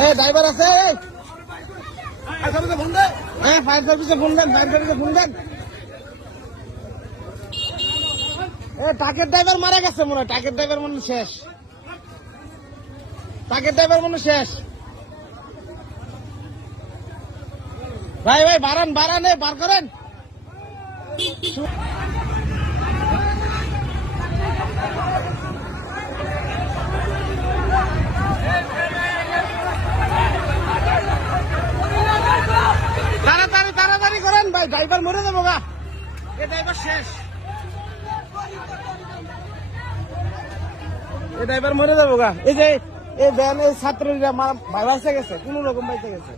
এই ড্রাইভার আছে ফায়ার সার্ভিসে ফোন দেন ট্রাকের ড্রাইভার মারা গেছে মনে হয় ট্রাকের ড্রাইভার মনে শেষ ভাই বাড়ান বার করেন তাড়াতাড়ি করেন ভাই ড্রাইভার মরে যাবো গা এ ড্রাইভার শেষ এই যে এই ভ্যান এই ছাত্রীরা ভাই বাঁচে গেছে কোন রকম বাইচে গেছে